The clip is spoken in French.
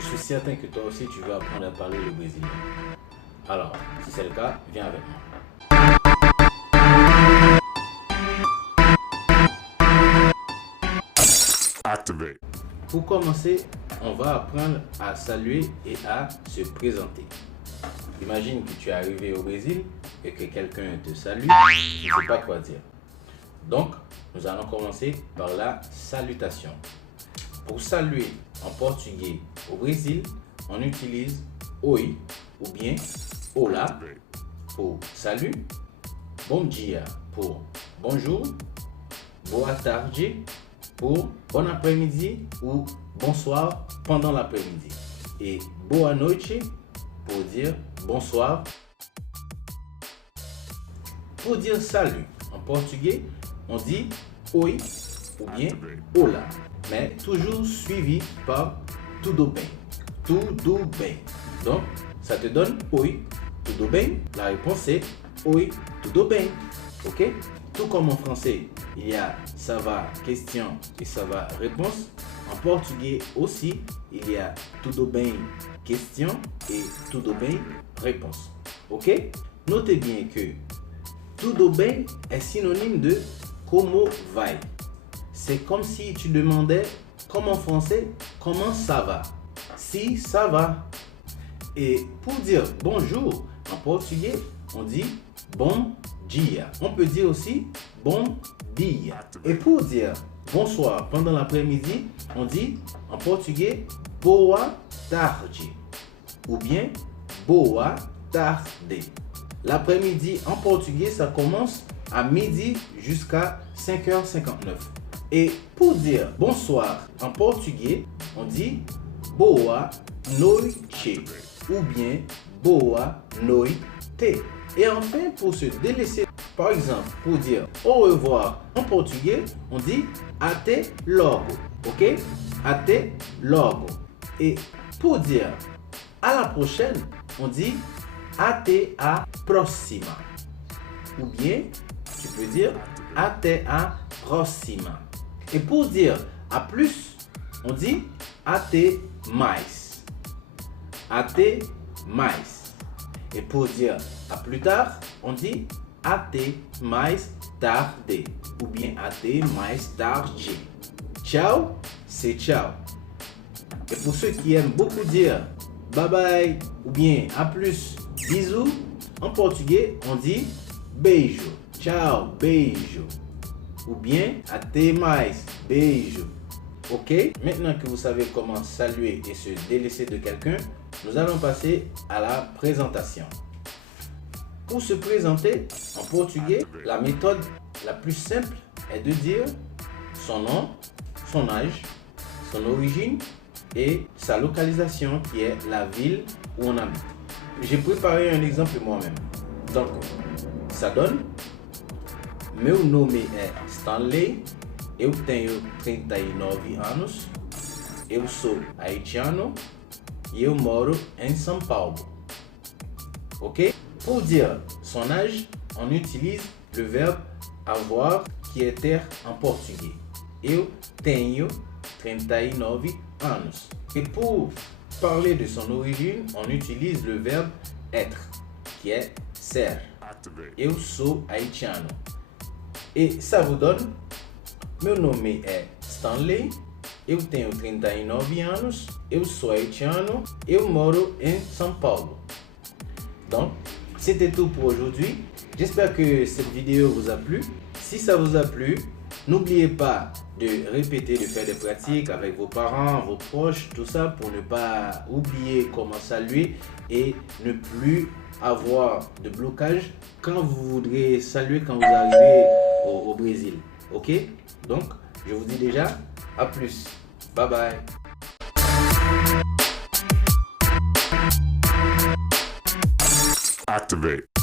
Je suis certain que toi aussi tu veux apprendre à parler le brésilien. Alors, si c'est le cas, viens avec moi. Activate. Pour commencer, on va apprendre à saluer et à se présenter. Imagine que tu es arrivé au Brésil et que quelqu'un te salue, tu ne sais pas quoi dire. Donc, nous allons commencer par la salutation. Pour saluer en portugais au Brésil, on utilise oi ou bien olá pour salut, bom dia pour bonjour, boa tarde pour bon après-midi ou bonsoir pendant l'après-midi et boa noite pour dire bonsoir. Pour dire salut en portugais, on dit oi ou bien olá, mais toujours suivi par tudo bem. Tudo bem. Donc, ça te donne oi, tudo bem. La réponse est oi, tudo bem. Ok? Tout comme en français, il y a ça va question et ça va réponse. En portugais aussi, il y a tudo bem question et tudo bem réponse. Ok? Notez bien que tudo bem est synonyme de como vai. C'est comme si tu demandais, comme en français, comment ça va? Si ça va. Et pour dire bonjour en portugais, on dit bom dia. On peut dire aussi bom dia. Et pour dire bonsoir pendant l'après-midi, on dit en portugais boa tarde ou bien boa tarde. L'après-midi en portugais, ça commence à midi jusqu'à 5h59. Et pour dire bonsoir en portugais, on dit boa noite ou bien boa noite. Et enfin, pour se délaisser, par exemple, pour dire au revoir en portugais, on dit até logo. Ok? Até logo. Et pour dire à la prochaine, on dit até a próxima. Ou bien, tu peux dire até a próxima. Et pour dire à plus, on dit até mais. Até mais. Et pour dire à plus tard, on dit até mais tarde. Ou bien até mais tarde. Ciao, c'est ciao. Et pour ceux qui aiment beaucoup dire bye bye ou bien à plus, bisous, en portugais, on dit beijo. Ciao, beijo. Ou bien até mais, beijo. Ok? Maintenant que vous savez comment saluer et se délaisser de quelqu'un, nous allons passer à la présentation. Pour se présenter en portugais, la méthode la plus simple est de dire son nom, son âge, son origine et sa localisation qui est la ville où on habite. J'ai préparé un exemple moi-même. Donc, ça donne: meu nome é Stanley, eu tenho 39 anos, eu sou haitiano e eu moro em São Paulo. Ok? Pour dire son âge, on utilise le verbe avoir qui est ter en portugais. Eu tenho 39 anos. Et pour parler de son origine, on utilise le verbe être qui est ser. Eu sou haitiano. Et ça vous donne: meu nome é Stanley, eu tenho 39 anos, eu sou haitiano, eu moro em São Paulo. Donc, c'était tout pour aujourd'hui. J'espère que cette vidéo vous a plu. Si ça vous a plu, n'oubliez pas de répéter, de faire des pratiques avec vos parents, vos proches, tout ça pour ne pas oublier comment saluer et ne plus avoir de blocage quand vous voudrez saluer quand vous arrivez au Brésil. Ok? Donc, je vous dis déjà à plus. Bye bye. Activate.